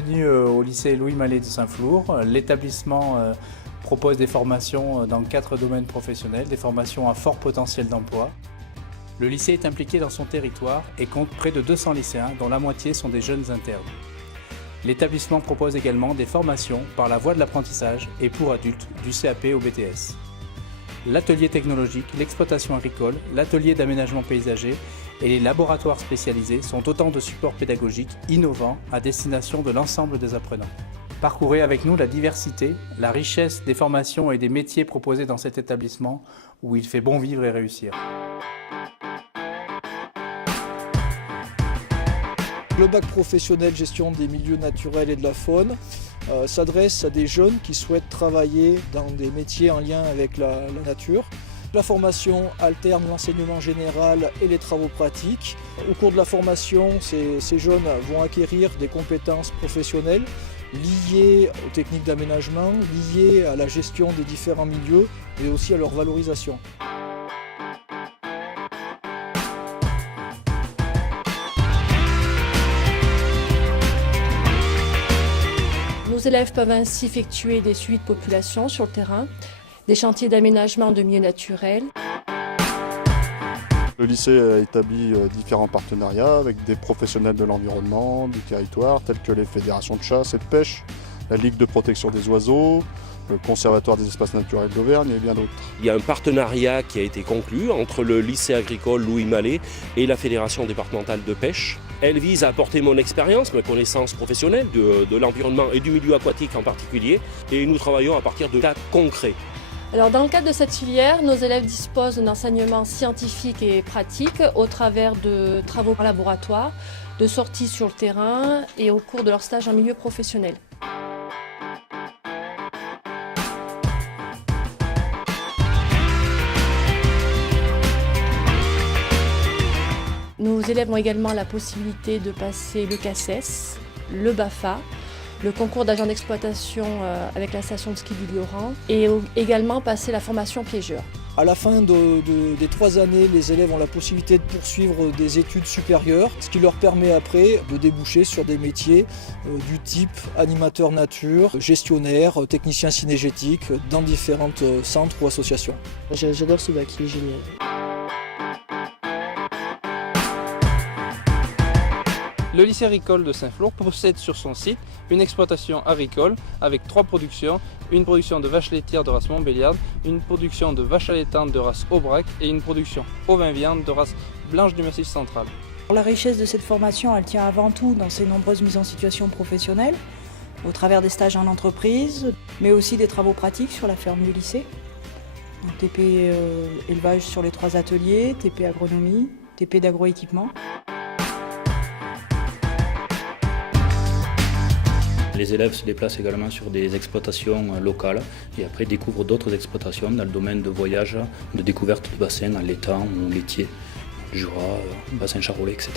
bienvenue au lycée Louis Mallet de Saint-Flour. L'établissement propose des formations dans 4 domaines professionnels, des formations à fort potentiel d'emploi. Le lycée est impliqué dans son territoire et compte près de 200 lycéens, dont la moitié sont des jeunes internes. L'établissement propose également des formations par la voie de l'apprentissage et pour adultes du CAP au BTS. L'atelier technologique, l'exploitation agricole, l'atelier d'aménagement paysager et les laboratoires spécialisés sont autant de supports pédagogiques innovants à destination de l'ensemble des apprenants. Parcourez avec nous la diversité, la richesse des formations et des métiers proposés dans cet établissement où il fait bon vivre et réussir. Le bac professionnel gestion des milieux naturels et de la faune s'adresse à des jeunes qui souhaitent travailler dans des métiers en lien avec la nature. La formation alterne l'enseignement général et les travaux pratiques. Au cours de la formation, ces jeunes vont acquérir des compétences professionnelles liées aux techniques d'aménagement, liées à la gestion des différents milieux et aussi à leur valorisation. Nos élèves peuvent ainsi effectuer des suivis de population sur le terrain, des chantiers d'aménagement de milieux naturels. Le lycée a établi différents partenariats avec des professionnels de l'environnement, du territoire, tels que les fédérations de chasse et de pêche, la Ligue de protection des oiseaux, le Conservatoire des espaces naturels d'Auvergne et bien d'autres. Il y a un partenariat qui a été conclu entre le lycée agricole Louis Mallet et la Fédération départementale de pêche. Elle vise à apporter mon expérience, mes connaissances professionnelles de l'environnement et du milieu aquatique en particulier. Et nous travaillons à partir de cas concrets. Alors, dans le cadre de cette filière, nos élèves disposent d'un enseignement scientifique et pratique au travers de travaux en laboratoire, de sorties sur le terrain et au cours de leur stage en milieu professionnel. Nos élèves ont également la possibilité de passer le CACES, le BAFA, le concours d'agent d'exploitation avec la station de ski du Lioran et également passer la formation piégeur. À la fin des 3 années, les élèves ont la possibilité de poursuivre des études supérieures, ce qui leur permet après de déboucher sur des métiers du type animateur nature, gestionnaire, technicien cinégétique dans différents centres ou associations. J'adore ce bac, il est génial. Le lycée agricole de Saint-Flour possède sur son site une exploitation agricole avec 3 productions, une production de vaches laitières de race Montbéliarde, une production de vaches allaitantes de race Aubrac et une production ovin-viande de race Blanche du Massif central. La richesse de cette formation, elle tient avant tout dans ses nombreuses mises en situation professionnelles, au travers des stages en entreprise, mais aussi des travaux pratiques sur la ferme du lycée. Donc, TP élevage sur les 3 ateliers, TP agronomie, TP d'agroéquipement. Les élèves se déplacent également sur des exploitations locales et après découvrent d'autres exploitations dans le domaine de voyage, de découverte de bassins en laitant ou laitier, Jura, bassin charolais, etc.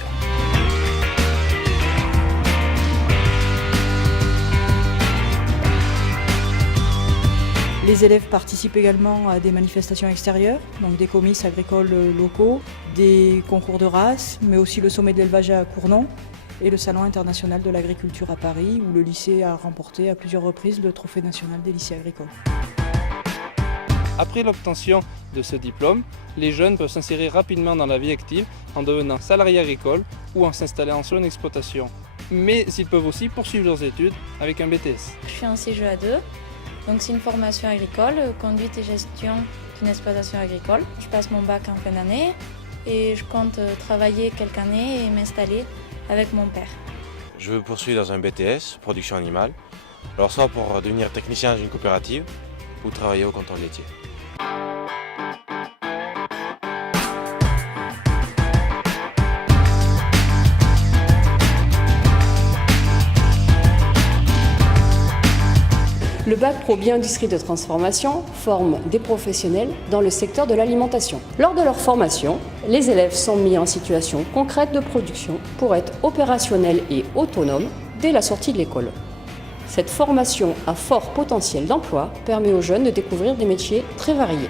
Les élèves participent également à des manifestations extérieures, donc des comices agricoles locaux, des concours de race, mais aussi le sommet de l'élevage à Cournon et le Salon international de l'agriculture à Paris, où le lycée a remporté à plusieurs reprises le trophée national des lycées agricoles. Après l'obtention de ce diplôme, les jeunes peuvent s'insérer rapidement dans la vie active en devenant salariés agricoles ou en s'installant sur une exploitation. Mais ils peuvent aussi poursuivre leurs études avec un BTS. Je suis en CGA2, donc c'est une formation agricole, conduite et gestion d'une exploitation agricole. Je passe mon bac en fin d'année et je compte travailler quelques années et m'installer avec mon père. Je veux poursuivre dans un BTS, production animale, alors soit pour devenir technicien dans une coopérative ou travailler au comptoir laitier. Le bac pro Bio-Industrie de transformation forme des professionnels dans le secteur de l'alimentation. Lors de leur formation, les élèves sont mis en situation concrète de production pour être opérationnels et autonomes dès la sortie de l'école. Cette formation à fort potentiel d'emploi permet aux jeunes de découvrir des métiers très variés.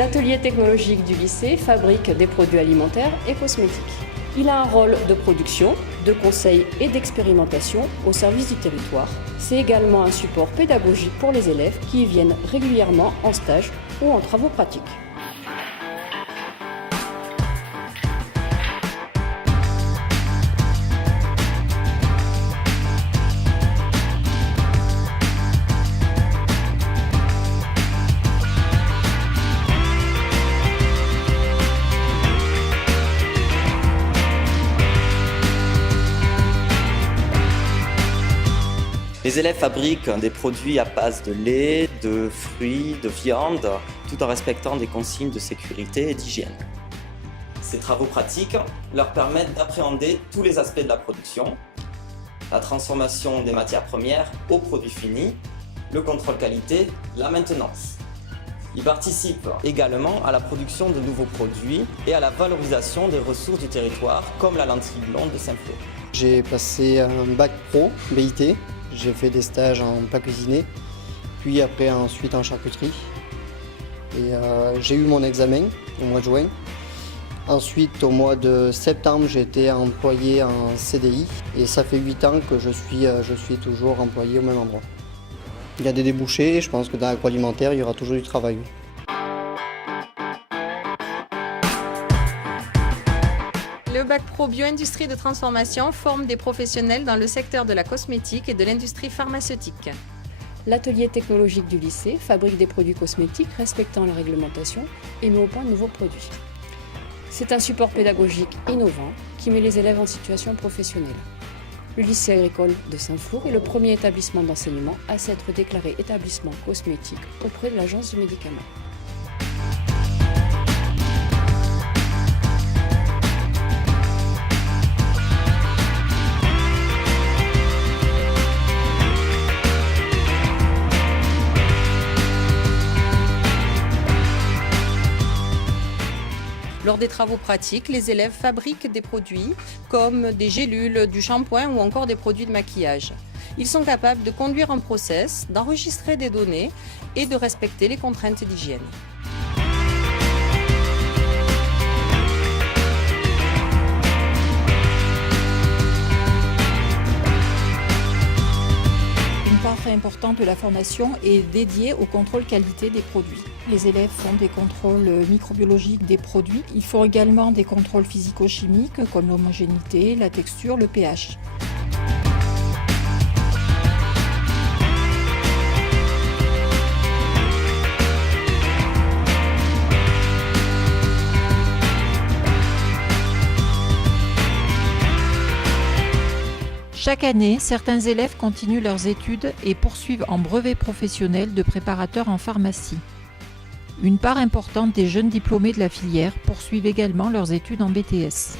L'atelier technologique du lycée fabrique des produits alimentaires et cosmétiques. Il a un rôle de production, de conseil et d'expérimentation au service du territoire. C'est également un support pédagogique pour les élèves qui y viennent régulièrement en stage ou en travaux pratiques. Les élèves fabriquent des produits à base de lait, de fruits, de viande, tout en respectant des consignes de sécurité et d'hygiène. Ces travaux pratiques leur permettent d'appréhender tous les aspects de la production, la transformation des matières premières aux produits finis, le contrôle qualité, la maintenance. Ils participent également à la production de nouveaux produits et à la valorisation des ressources du territoire, comme la lentille blonde de Saint-Flour. J'ai passé un bac pro, BIT. J'ai fait des stages en plat cuisiné, puis ensuite en charcuterie. Et j'ai eu mon examen au mois de juin. Ensuite, au mois de septembre, j'ai été employé en CDI. Et ça fait 8 ans que je suis toujours employé au même endroit. Il y a des débouchés et je pense que dans l'agroalimentaire, il y aura toujours du travail. Le bac pro bio-industrie de transformation forme des professionnels dans le secteur de la cosmétique et de l'industrie pharmaceutique. L'atelier technologique du lycée fabrique des produits cosmétiques respectant la réglementation et met au point de nouveaux produits. C'est un support pédagogique innovant qui met les élèves en situation professionnelle. Le lycée agricole de Saint-Flour est le premier établissement d'enseignement à s'être déclaré établissement cosmétique auprès de l'Agence du médicament. Lors des travaux pratiques, les élèves fabriquent des produits comme des gélules, du shampoing ou encore des produits de maquillage. Ils sont capables de conduire un process, d'enregistrer des données et de respecter les contraintes d'hygiène. Une part très importante de la formation est dédiée au contrôle qualité des produits. Les élèves font des contrôles microbiologiques des produits. Ils font également des contrôles physico-chimiques comme l'homogénéité, la texture, le pH. Chaque année, certains élèves continuent leurs études et poursuivent en brevet professionnel de préparateur en pharmacie. Une part importante des jeunes diplômés de la filière poursuivent également leurs études en BTS.